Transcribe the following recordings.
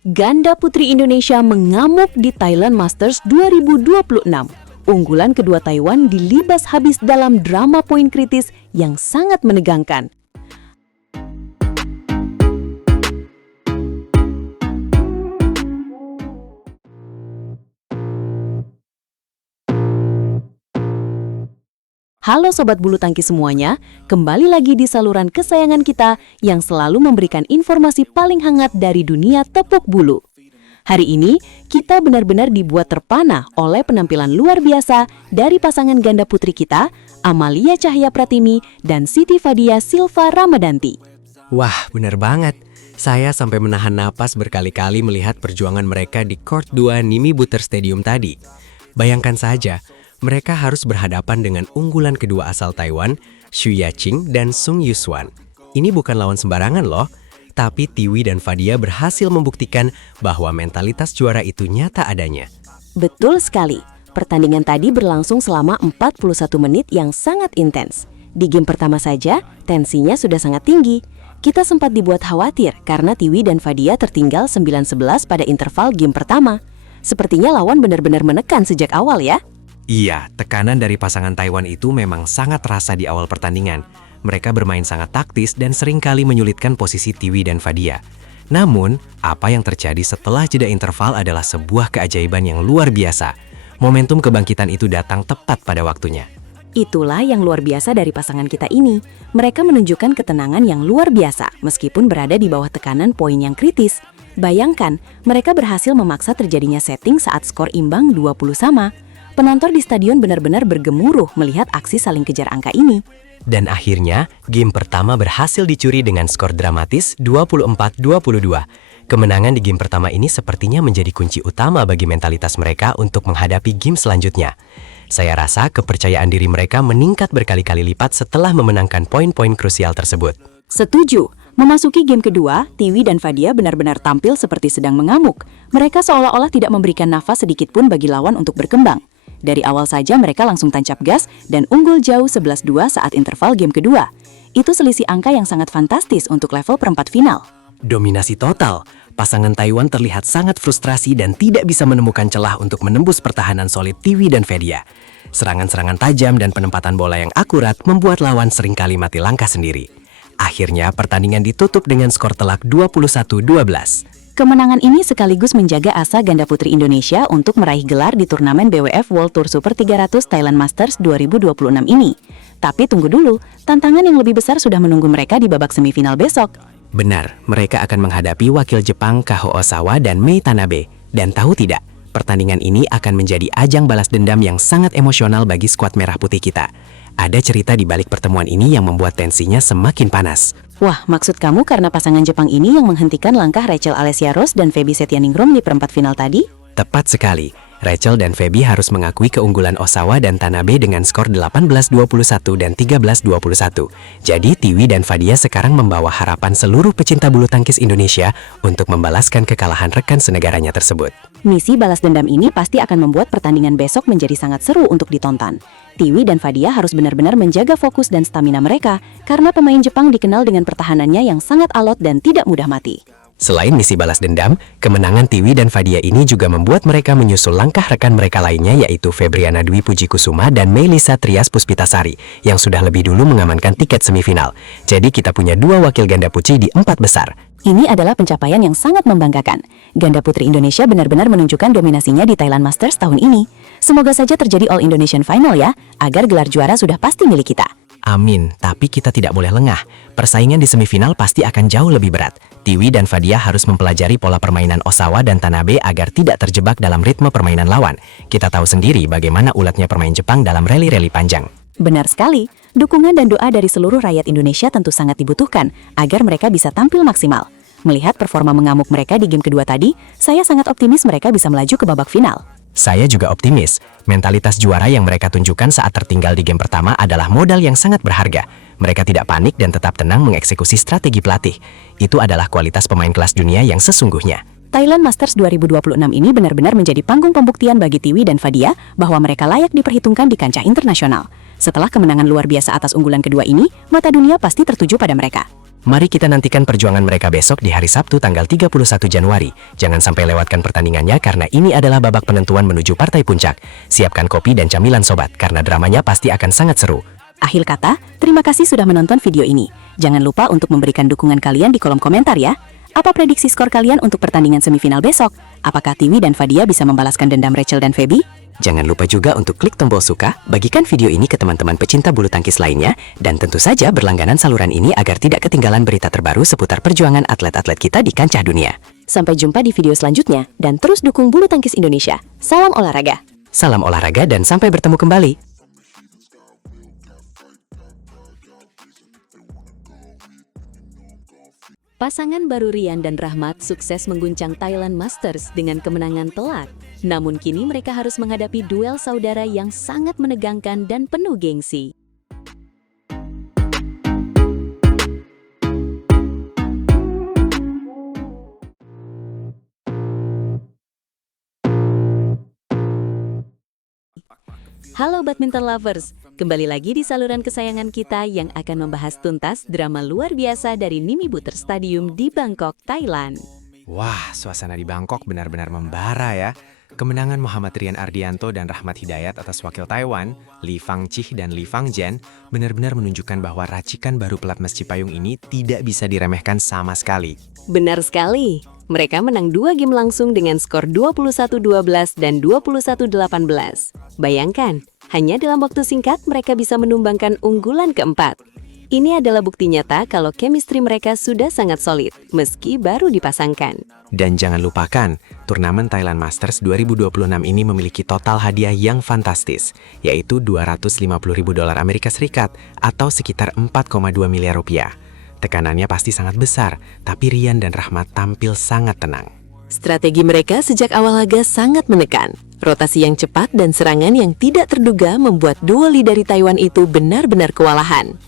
Ganda putri Indonesia mengamuk di Thailand Masters 2026. Unggulan kedua Taiwan dilibas habis dalam drama poin kritis yang sangat menegangkan. Halo Sobat Bulu Tangkis semuanya, kembali lagi di saluran kesayangan kita yang selalu memberikan informasi paling hangat dari dunia tepuk bulu. Hari ini, kita benar-benar dibuat terpana oleh penampilan luar biasa dari pasangan ganda putri kita, Amalia Cahya Pratimi dan Siti Fadia Silva Ramadanti. Wah, benar banget. Saya sampai menahan napas berkali-kali melihat perjuangan mereka di Court 2 Nimi Butter Stadium tadi. Bayangkan saja, mereka harus berhadapan dengan unggulan kedua asal Taiwan, Xu Yaqing dan Sung Yuswan. Ini bukan lawan sembarangan loh, tapi Tiwi dan Fadia berhasil membuktikan bahwa mentalitas juara itu nyata adanya. Betul sekali, pertandingan tadi berlangsung selama 41 menit yang sangat intens. Di game pertama saja, tensinya sudah sangat tinggi. Kita sempat dibuat khawatir karena Tiwi dan Fadia tertinggal 9-11 pada interval game pertama. Sepertinya lawan benar-benar menekan sejak awal ya. Iya, tekanan dari pasangan Taiwan itu memang sangat terasa di awal pertandingan. Mereka bermain sangat taktis dan seringkali menyulitkan posisi Tiwi dan Fadia. Namun, apa yang terjadi setelah jeda interval adalah sebuah keajaiban yang luar biasa. Momentum kebangkitan itu datang tepat pada waktunya. Itulah yang luar biasa dari pasangan kita ini. Mereka menunjukkan ketenangan yang luar biasa meskipun berada di bawah tekanan poin yang kritis. Bayangkan, mereka berhasil memaksa terjadinya setting saat skor imbang 20 sama. Penonton di stadion benar-benar bergemuruh melihat aksi saling kejar angka ini. Dan akhirnya, game pertama berhasil dicuri dengan skor dramatis 24-22. Kemenangan di game pertama ini sepertinya menjadi kunci utama bagi mentalitas mereka untuk menghadapi game selanjutnya. Saya rasa kepercayaan diri mereka meningkat berkali-kali lipat setelah memenangkan poin-poin krusial tersebut. Setuju. Memasuki game kedua, Tiwi dan Fadia benar-benar tampil seperti sedang mengamuk. Mereka seolah-olah tidak memberikan nafas sedikit pun bagi lawan untuk berkembang. Dari awal saja mereka langsung tancap gas dan unggul jauh 11-2 saat interval game kedua. Itu selisih angka yang sangat fantastis untuk level perempat final. Dominasi total. Pasangan Taiwan terlihat sangat frustrasi dan tidak bisa menemukan celah untuk menembus pertahanan solid Tiwi dan Fadia. Serangan-serangan tajam dan penempatan bola yang akurat membuat lawan seringkali mati langkah sendiri. Akhirnya pertandingan ditutup dengan skor telak 21-12. Kemenangan ini sekaligus menjaga asa ganda putri Indonesia untuk meraih gelar di turnamen BWF World Tour Super 300 Thailand Masters 2026 ini. Tapi tunggu dulu, tantangan yang lebih besar sudah menunggu mereka di babak semifinal besok. Benar, mereka akan menghadapi wakil Jepang Kaho Osawa dan Mei Tanabe. Dan tahu tidak, pertandingan ini akan menjadi ajang balas dendam yang sangat emosional bagi skuad merah putih kita. Ada cerita di balik pertemuan ini yang membuat tensinya semakin panas. Wah, maksud kamu karena pasangan Jepang ini yang menghentikan langkah Rachel Alessia Ross dan Feby Setianingrum di perempat final tadi? Tepat sekali. Rachel dan Feby harus mengakui keunggulan Osawa dan Tanabe dengan skor 18-21 dan 13-21. Jadi Tiwi dan Fadia sekarang membawa harapan seluruh pecinta bulu tangkis Indonesia untuk membalaskan kekalahan rekan senegaranya tersebut. Misi balas dendam ini pasti akan membuat pertandingan besok menjadi sangat seru untuk ditonton. Tiwi dan Fadia harus benar-benar menjaga fokus dan stamina mereka karena pemain Jepang dikenal dengan pertahanannya yang sangat alot dan tidak mudah mati. Selain misi balas dendam, kemenangan Tiwi dan Fadia ini juga membuat mereka menyusul langkah rekan mereka lainnya yaitu Febriana Dwi Pujikusuma dan Melisa Trias Puspitasari yang sudah lebih dulu mengamankan tiket semifinal. Jadi kita punya dua wakil ganda putri di 4 besar. Ini adalah pencapaian yang sangat membanggakan. Ganda putri Indonesia benar-benar menunjukkan dominasinya di Thailand Masters tahun ini. Semoga saja terjadi All Indonesian Final ya, agar gelar juara sudah pasti milik kita. Amin, tapi kita tidak boleh lengah. Persaingan di semifinal pasti akan jauh lebih berat. Tiwi dan Fadia harus mempelajari pola permainan Osawa dan Tanabe agar tidak terjebak dalam ritme permainan lawan. Kita tahu sendiri bagaimana uletnya permain Jepang dalam rally-rally panjang. Benar sekali, dukungan dan doa dari seluruh rakyat Indonesia tentu sangat dibutuhkan agar mereka bisa tampil maksimal. Melihat performa mengamuk mereka di game kedua tadi, saya sangat optimis mereka bisa melaju ke babak final. Saya juga optimis. Mentalitas juara yang mereka tunjukkan saat tertinggal di game pertama adalah modal yang sangat berharga. Mereka tidak panik dan tetap tenang mengeksekusi strategi pelatih. Itu adalah kualitas pemain kelas dunia yang sesungguhnya. Thailand Masters 2026 ini benar-benar menjadi panggung pembuktian bagi Tiwi dan Fadia bahwa mereka layak diperhitungkan di kancah internasional. Setelah kemenangan luar biasa atas unggulan kedua ini, mata dunia pasti tertuju pada mereka. Mari kita nantikan perjuangan mereka besok di hari Sabtu tanggal 31 Januari. Jangan sampai lewatkan pertandingannya karena ini adalah babak penentuan menuju partai puncak. Siapkan kopi dan camilan sobat karena dramanya pasti akan sangat seru. Akhir kata, terima kasih sudah menonton video ini. Jangan lupa untuk memberikan dukungan kalian di kolom komentar ya. Apa prediksi skor kalian untuk pertandingan semifinal besok? Apakah Tiwi dan Fadia bisa membalaskan dendam Rachel dan Feby? Jangan lupa juga untuk klik tombol suka, bagikan video ini ke teman-teman pecinta bulu tangkis lainnya, dan tentu saja berlangganan saluran ini agar tidak ketinggalan berita terbaru seputar perjuangan atlet-atlet kita di kancah dunia. Sampai jumpa di video selanjutnya, dan terus dukung bulu tangkis Indonesia. Salam olahraga! Salam olahraga dan sampai bertemu kembali. Pasangan baru Rian dan Rahmat sukses mengguncang Thailand Masters dengan kemenangan telak. Namun kini mereka harus menghadapi duel saudara yang sangat menegangkan dan penuh gengsi. Halo badminton lovers, kembali lagi di saluran kesayangan kita yang akan membahas tuntas drama luar biasa dari Nimi Butter Stadium di Bangkok, Thailand. Wah, suasana di Bangkok benar-benar membara ya. Kemenangan Muhammad Rian Ardianto dan Rahmat Hidayat atas wakil Taiwan, Lee Fang Chih dan Lee Fang Jen, benar-benar menunjukkan bahwa racikan baru pelatnas Cipayung ini tidak bisa diremehkan sama sekali. Benar sekali, mereka menang 2 game langsung dengan skor 21-12 dan 21-18. Bayangkan, hanya dalam waktu singkat mereka bisa menumbangkan unggulan keempat. Ini adalah bukti nyata kalau chemistry mereka sudah sangat solid, meski baru dipasangkan. Dan jangan lupakan, turnamen Thailand Masters 2026 ini memiliki total hadiah yang fantastis, yaitu $250.000 Amerika Serikat atau sekitar 4,2 miliar rupiah. Tekanannya pasti sangat besar, tapi Rian dan Rahmat tampil sangat tenang. Strategi mereka sejak awal laga sangat menekan. Rotasi yang cepat dan serangan yang tidak terduga membuat duo Lee dari Taiwan itu benar-benar kewalahan.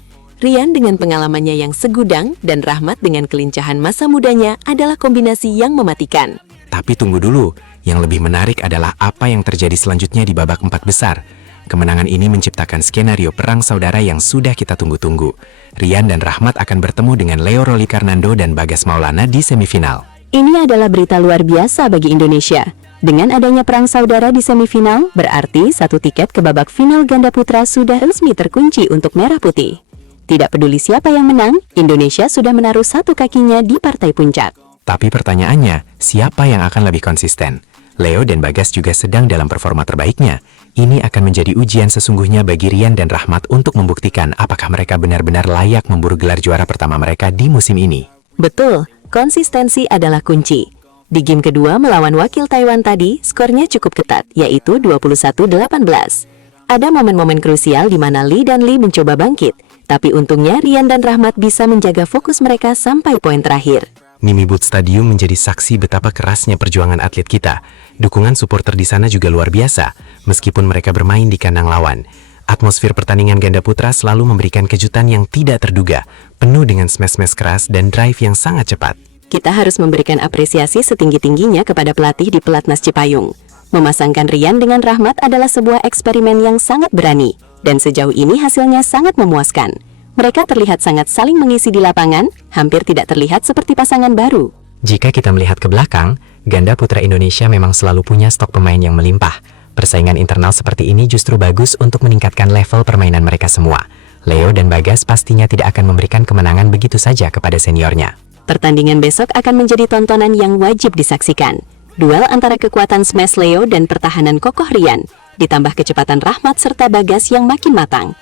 Rian dengan pengalamannya yang segudang dan Rahmat dengan kelincahan masa mudanya adalah kombinasi yang mematikan. Tapi tunggu dulu, yang lebih menarik adalah apa yang terjadi selanjutnya di babak 4 besar. Kemenangan ini menciptakan skenario perang saudara yang sudah kita tunggu-tunggu. Rian dan Rahmat akan bertemu dengan Leo Rolikarnando dan Bagas Maulana di semifinal. Ini adalah berita luar biasa bagi Indonesia. Dengan adanya perang saudara di semifinal, berarti satu tiket ke babak final ganda putra sudah resmi terkunci untuk Merah Putih. Tidak peduli siapa yang menang, Indonesia sudah menaruh satu kakinya di partai puncak. Tapi pertanyaannya, siapa yang akan lebih konsisten? Leo dan Bagas juga sedang dalam performa terbaiknya. Ini akan menjadi ujian sesungguhnya bagi Rian dan Rahmat untuk membuktikan apakah mereka benar-benar layak memburu gelar juara pertama mereka di musim ini. Betul, konsistensi adalah kunci. Di game kedua melawan wakil Taiwan tadi, skornya cukup ketat, yaitu 21-18. Ada momen-momen krusial di mana Lee dan Lee mencoba bangkit, tapi untungnya Rian dan Rahmat bisa menjaga fokus mereka sampai poin terakhir. Nimi Butter Stadium menjadi saksi betapa kerasnya perjuangan atlet kita. Dukungan supporter di sana juga luar biasa, meskipun mereka bermain di kandang lawan. Atmosfer pertandingan ganda putra selalu memberikan kejutan yang tidak terduga, penuh dengan smash-smash keras dan drive yang sangat cepat. Kita harus memberikan apresiasi setinggi-tingginya kepada pelatih di Pelatnas Cipayung. Memasangkan Rian dengan Rahmat adalah sebuah eksperimen yang sangat berani, dan sejauh ini hasilnya sangat memuaskan. Mereka terlihat sangat saling mengisi di lapangan, hampir tidak terlihat seperti pasangan baru. Jika kita melihat ke belakang, ganda putra Indonesia memang selalu punya stok pemain yang melimpah. Persaingan internal seperti ini justru bagus untuk meningkatkan level permainan mereka semua. Leo dan Bagas pastinya tidak akan memberikan kemenangan begitu saja kepada seniornya. Pertandingan besok akan menjadi tontonan yang wajib disaksikan. Duel antara kekuatan smash Leo dan pertahanan kokoh Rian, ditambah kecepatan Rahmat serta Bagas yang makin matang.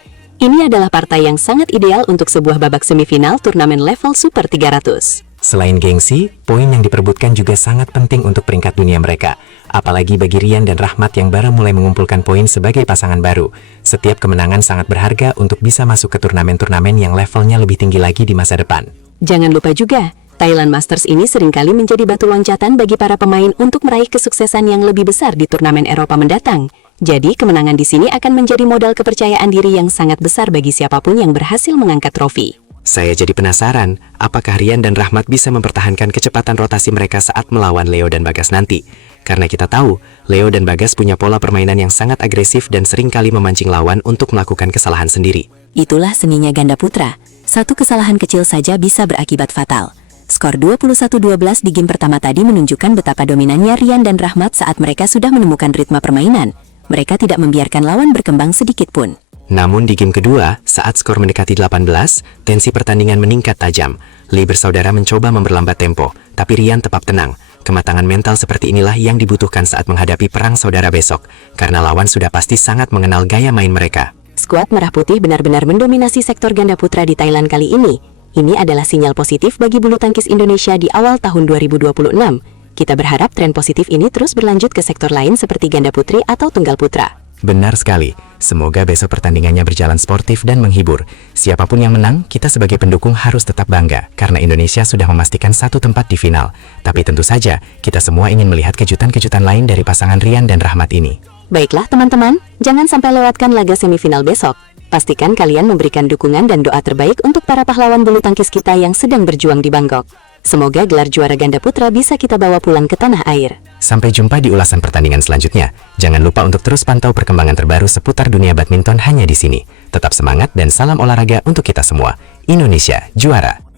Ini adalah partai yang sangat ideal untuk sebuah babak semifinal turnamen level Super 300. Selain gengsi, poin yang diperebutkan juga sangat penting untuk peringkat dunia mereka. Apalagi bagi Rian dan Rahmat yang baru mulai mengumpulkan poin sebagai pasangan baru. Setiap kemenangan sangat berharga untuk bisa masuk ke turnamen-turnamen yang levelnya lebih tinggi lagi di masa depan. Jangan lupa juga, Thailand Masters ini seringkali menjadi batu loncatan bagi para pemain untuk meraih kesuksesan yang lebih besar di turnamen Eropa mendatang. Jadi, kemenangan di sini akan menjadi modal kepercayaan diri yang sangat besar bagi siapapun yang berhasil mengangkat trofi. Saya jadi penasaran, apakah Rian dan Rahmat bisa mempertahankan kecepatan rotasi mereka saat melawan Leo dan Bagas nanti? Karena kita tahu, Leo dan Bagas punya pola permainan yang sangat agresif dan seringkali memancing lawan untuk melakukan kesalahan sendiri. Itulah seninya ganda putra. Satu kesalahan kecil saja bisa berakibat fatal. Skor 21-12 di game pertama tadi menunjukkan betapa dominannya Rian dan Rahmat saat mereka sudah menemukan ritme permainan. Mereka tidak membiarkan lawan berkembang sedikit pun. Namun di game kedua, saat skor mendekati 18, tensi pertandingan meningkat tajam. Lee bersaudara mencoba memperlambat tempo, tapi Rian tetap tenang. Kematangan mental seperti inilah yang dibutuhkan saat menghadapi perang saudara besok, karena lawan sudah pasti sangat mengenal gaya main mereka. Skuad Merah Putih benar-benar mendominasi sektor ganda putra di Thailand kali ini. Ini adalah sinyal positif bagi bulu tangkis Indonesia di awal tahun 2026. Kita berharap tren positif ini terus berlanjut ke sektor lain seperti ganda putri atau tunggal putra. Benar sekali. Semoga besok pertandingannya berjalan sportif dan menghibur. Siapapun yang menang, kita sebagai pendukung harus tetap bangga karena Indonesia sudah memastikan satu tempat di final. Tapi tentu saja, kita semua ingin melihat kejutan-kejutan lain dari pasangan Rian dan Rahmat ini. Baiklah teman-teman, jangan sampai lewatkan laga semifinal besok. Pastikan kalian memberikan dukungan dan doa terbaik untuk para pahlawan bulu tangkis kita yang sedang berjuang di Bangkok. Semoga gelar juara ganda putra bisa kita bawa pulang ke tanah air. Sampai jumpa di ulasan pertandingan selanjutnya. Jangan lupa untuk terus pantau perkembangan terbaru seputar dunia badminton hanya di sini. Tetap semangat dan salam olahraga untuk kita semua. Indonesia juara!